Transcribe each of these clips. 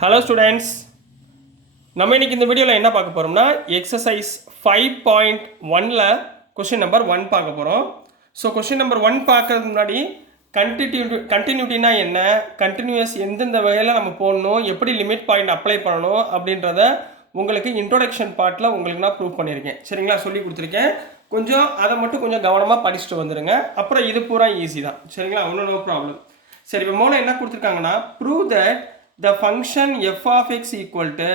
Hello students, நம்ம இன்னைக்கு இந்த வீடியோவில் என்ன பார்க்க போகிறோம்னா எக்ஸசைஸ் 5.1ல கொஸ்டின் நம்பர் 1 பார்க்க போகிறோம். ஸோ கொஸ்டின் நம்பர் 1 பார்க்கறதுக்கு முன்னாடி கண்டினியூட்டினா என்ன, கண்டினியூஸ் எந்தெந்த வகையில் நம்ம போடணும், எப்படி லிமிட் பாயிண்ட் அப்ளை பண்ணணும் அப்படின்றத உங்களுக்கு இன்ட்ரோடக்ஷன் பார்ட்டில் உங்களுக்கு நான் ப்ரூவ் பண்ணியிருக்கேன். சரிங்களா, சொல்லி கொடுத்துருக்கேன். கொஞ்சம் அதை மட்டும் கொஞ்சம் கவனமாக படிச்சுட்டு வந்துடுங்க. அப்புறம் இது பூரா ஈஸி தான். சரிங்களா, ஒன்றும் நோ ப்ராப்ளம். சரி, இப்போ மூலம் என்ன கொடுத்துருக்காங்கன்னா prove that the function f of x equal to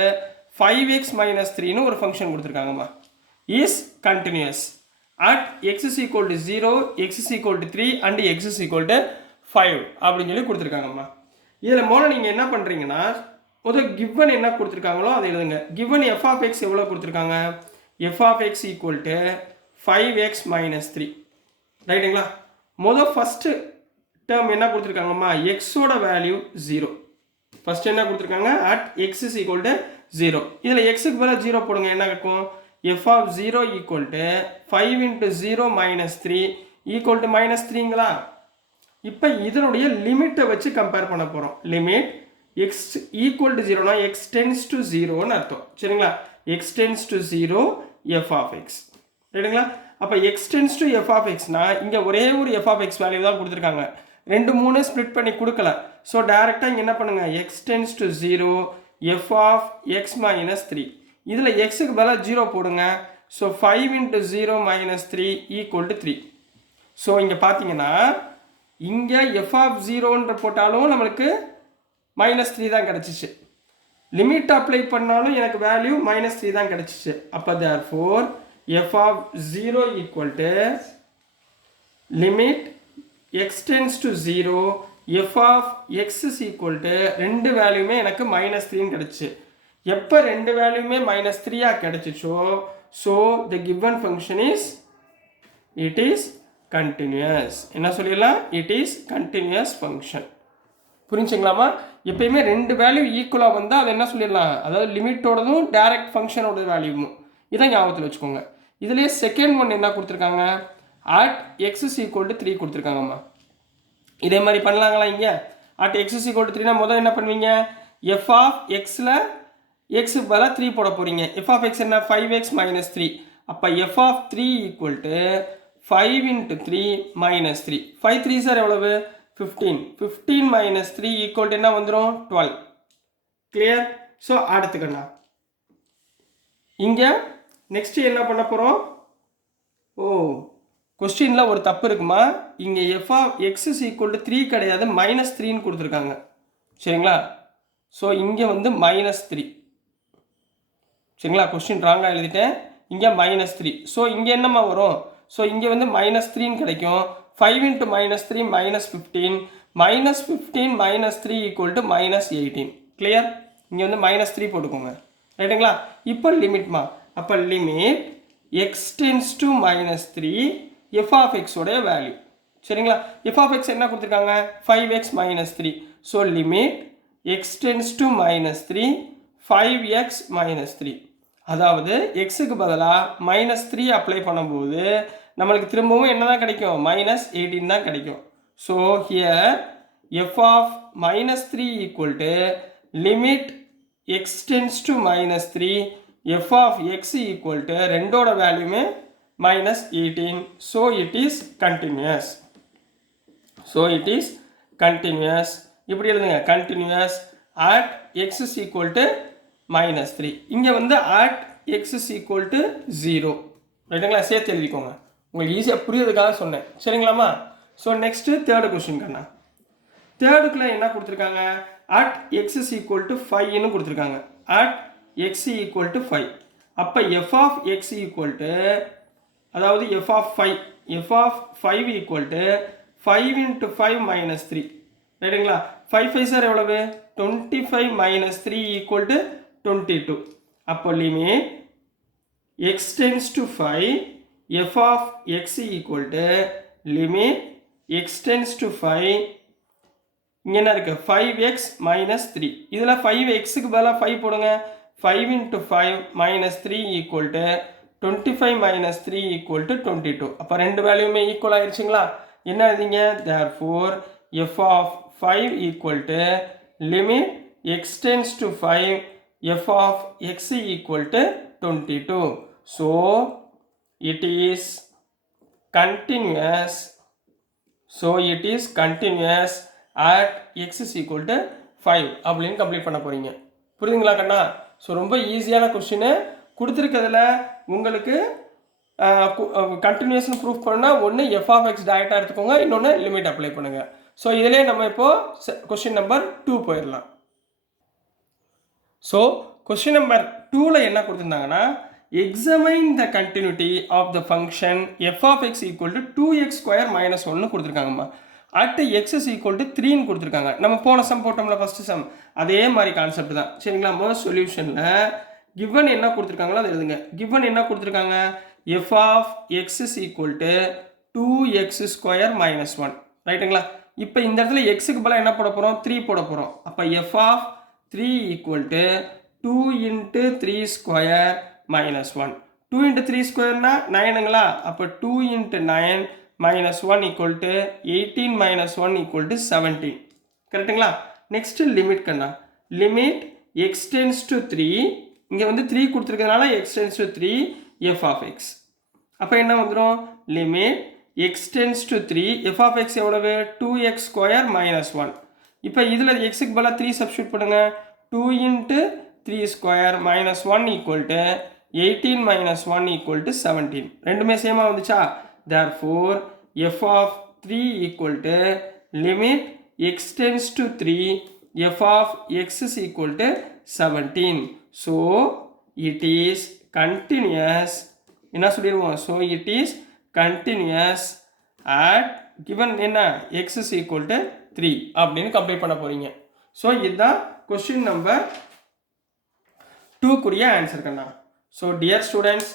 5x minus 3 னு ஒரு function கொடுத்துருக்காங்கம்மா is continuous at x is equal to 0, x is equal to 3 and x is equal to 5 அப்படின்னு சொல்லி கொடுத்துருக்காங்கம்மா. இதில் மூலம் நீங்கள் என்ன பண்ணுறீங்கன்னா முதல் given என்ன கொடுத்துருக்காங்களோ அதை எழுதுங்க. given f of x எவ்வளோ கொடுத்துருக்காங்க, f of x equal to 5x minus 3 ரைட்டுங்களா. முதல் ஃபஸ்ட்டு டேர்ம் என்ன கொடுத்துருக்காங்கம்மா, எக்ஸோட வேல்யூ 0. ஃபர்ஸ்ட் என்ன கொடுத்துருக்காங்க, at x is equal to 0. இதில் எக்ஸுக்கு பதிலாக 0 போடுங்க. என்ன இருக்கும், f of 0 equal to 5 into 0 minus 3 equal to minus 3ங்களா. இப்போ இதனுடைய லிமிட்டை வச்சு கம்பேர் பண்ண போகிறோம். லிமிட் எக்ஸ் ஈக்குவல் டு 0னா எக்ஸ் டென்ஸ் டு 0ன்னு அர்த்தம். சரிங்களா, x tends to 0 f of x ரைட்டுங்களா. அப்போ x tends to f of எக்ஸ்னா இங்கே ஒரே ஒரு எஃப் ஆஃப் எக்ஸ் வேல்யூ தான் கொடுத்துருக்காங்க. 2-3 ஸ்ப்ளிட் பண்ணி கொடுக்கல. ஸோ டேரெக்டாக இங்கே என்ன பண்ணுங்கள், x tends to 0 f of x minus 3. இதில் எக்ஸுக்கு பதிலாக 0 போடுங்க. So 5 into 0 minus 3 equal to 3. So இங்கே பார்த்தீங்கன்னா இங்கே எஃப் ஆஃப் 0ன்ற போட்டாலும் நம்மளுக்கு மைனஸ் 3 தான் கிடச்சிச்சு. லிமிட் அப்ளை பண்ணாலும் எனக்கு வேல்யூ மைனஸ் 3 தான் கிடச்சிச்சு. அப்போ therefore f of 0 equal to limit x tends to 0 f of x is equal to ரெண்டு வேல்யூமே எனக்கு மைனஸ் 3 கிடச்சி. எப்போ ரெண்டு வேல்யூமே மைனஸ் 3 கிடச்சிச்சோ so the given function is it is continuous. என்ன சொல்லிடலாம், it is continuous function. புரிஞ்சுங்களாமா. எப்பயுமே ரெண்டு வேல்யூ ஈக்குவலாக வந்தால் அதை என்ன சொல்லிடலாம், அதாவது லிமிட்டோடதும் டைரக்ட் ஃபங்க்ஷனோட வேல்யூவும். இதை ஞாபகத்தில் வச்சுக்கோங்க. இதுலேயே செகண்ட் ஒன் என்ன கொடுத்துருக்காங்க, at x is equal to 3 கொடுத்துருக்காங்கம்மா. இதே மாதிரி பண்ணலாங்களா. இங்கே at x is equal to 3னா முதல் என்ன பண்ணுவீங்க, f of xல xக்கு பதிலாக 3 போட போகிறீங்க. f of x என்ன, 5x minus 3. அப்போ f of 3 equal to 5 into 3 minus 3. 5 3 sir எவ்வளவு, 15. 15 minus 3 equal to என்ன வந்துடும், 12. கிளியர். ஸோ அடுத்துக்கண்ணா இங்கே நெக்ஸ்ட் என்ன பண்ண போகிறோம், கொஸ்டினில் ஒரு தப்பு இருக்குமா. இங்கே f of x is equal to 3 கிடையாது, மைனஸ் 3ன்னு கொடுத்துருக்காங்க. சரிங்களா, ஸோ இங்கே வந்து மைனஸ் 3. சரிங்களா, கொஸ்டின் ராங்காக எழுதிட்டேன். இங்கே மைனஸ் 3. ஸோ இங்கே என்னம்மா வரும், ஸோ இங்கே வந்து மைனஸ் 3ன்னு கிடைக்கும். 5 இன்ட்டு minus 3 minus 15. Minus 15 minus 3 equal to minus 18. Clear. இங்கே வந்து மைனஸ் 3 போட்டுக்கோங்க ரைட்டுங்களா. இப்போ லிமிட்மா, அப்போ limit x tends to minus 3 f of எக்ஸோடைய வேல்யூ. சரிங்களா, எஃப் ஆஃப் எக்ஸ் என்ன கொடுத்துருக்காங்க, 5x minus 3. So limit x tends to minus 3 5x minus 3. அதாவது எக்ஸுக்கு பதிலாக மைனஸ் 3 அப்ளை பண்ணும்போது நம்மளுக்கு திரும்பவும் என்ன தான் கிடைக்கும், மைனஸ் 18 தான் கிடைக்கும். So here f of minus 3 equal to limit x tends to minus 3 f of x equal to ரெண்டோட வேல்யூமே minus 18. So it is continuous. So it is continuous. இப்படி எழுதுங்க, continuous at x is equal to minus 3. இங்கே வந்து at x is equal to 0 ரைட்டுங்களா. சேர்த்து எழுதிக்கோங்க, உங்களுக்கு ஈஸியாக புரியறதுக்காக சொன்னேன். சரிங்களாம்மா. ஸோ நெக்ஸ்ட்டு தேர்டு கொஸ்டின் கண்ணா. தேர்டுக்குள்ளே என்ன கொடுத்துருக்காங்க, at x is equal to 5ன்னு கொடுத்துருக்காங்க. at x equal to 5. அப்போ f of x equal to அதாவது f of 5 equal to 5 into 5 minus 3 ரைட்டுங்களா. 5 5 சார் எவ்வளவு, 25 minus 3 equal to 22. அப்போ limit x tends to 5 f of x equal to limit x tends to 5 இங்கே என்ன இருக்கு, 5x minus 3. இதில் 5xக்கு பதிலாக 5 போடுங்க. 5 into 5 minus 3 equal to 25 minus 3 equal to 22. அப்போ ரெண்டு வேல்யூமே ஈக்குவல் ஆயிடுச்சுங்களா. என்ன எழுதிங்க, therefore f of 5 equal to limit x tends to 5, f of x equal to 22. So, it is continuous. So, it is continuous at x is equal to 5 அப்படின்னு complete பண்ண போகிறீங்க. புரியுதுங்களா கண்ணா? So ரொம்ப ஈஸியான கொஸ்டின் கொடுத்துருக்கிறதுல உங்களுக்கு கண்டினியூஸ்னு proof பண்ணால் ஒன்று F of X டைரெக்டாக எடுத்துக்கோங்க, இன்னொன்று லிமிட் அப்ளை பண்ணுங்கள். ஸோ இதிலே நம்ம இப்போது கொஸ்டின் நம்பர் 2 போயிடலாம். ஸோ கொஸ்டின் நம்பர் 2ல் என்ன கொடுத்துருந்தாங்கன்னா examine the continuity of the function f of x equal to 2x square minus 1 கொடுத்துருக்காங்கம்மா. At x is equal to 3ன்னு கொடுத்துருக்காங்க. நம்ம போன சம் போட்டோம்ல ஃபஸ்ட்டு சம், அதே மாதிரி கான்செப்ட் தான் சரிங்களா. முதல் சொல்யூஷனில் கிவன் என்ன கொடுத்துருக்காங்களோ அதை எழுதுங்க. கிவன் என்ன கொடுத்துருக்காங்க, f of x is equal to 2x square minus 1 ரைட்டுங்களா. இப்போ இந்த இடத்துல எக்ஸுக்கு பதிலாக என்ன போட போகிறோம், 3 போட போகிறோம். அப்போ f of 3 equal to 2 × 3 square minus 1. 2 × 3 ஸ்கொயர்னா 9ங்களா. அப்போ 2 × 9 minus 1 equal to 18 minus 1 equal to 17. கரெக்டுங்களா. நெக்ஸ்ட் லிமிட் கண்ணா. லிமிட் x tends to 3, இங்கே வந்து 3 கொடுத்துருக்கிறதுனால x tends to 3 f of x. அப்போ என்ன வந்துடும், limit x tends to 3 f of x எவ்வளவு 2x ஸ்கொயர் மைனஸ் 1. இப்போ இதில் எக்ஸுக்கு பதிலாக 3 சப்ஸ்டியூட் பண்ணுங்க. 2 × 3 square minus 1 equal to 18 minus 1 equal to 17. ரெண்டுமே சேமாக வந்துச்சா. therefore f of 3 equal to limit x tends to 3 f of x is equal to 17. so it is continuous. என்ன சொல்லிடுவோம், so it is continuous at given என்ன x is equal to 3 அப்படின்னு complete பண்ண போறீங்க. So இதுதான் question number 2 குரிய answer கண்ணா. So dear students,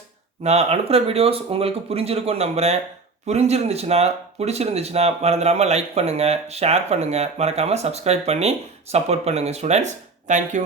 நான் அனுப்புகிற videos உங்களுக்கு புரிஞ்சிருக்கும்னு நம்புகிறேன். பிடிச்சிருந்துச்சுன்னா மறந்துடாமல் லைக் பண்ணுங்கள், ஷேர் பண்ணுங்கள், மறக்காமல் சப்ஸ்கிரைப் பண்ணி சப்போர்ட் பண்ணுங்கள் ஸ்டூடெண்ட்ஸ். தேங்க்யூ.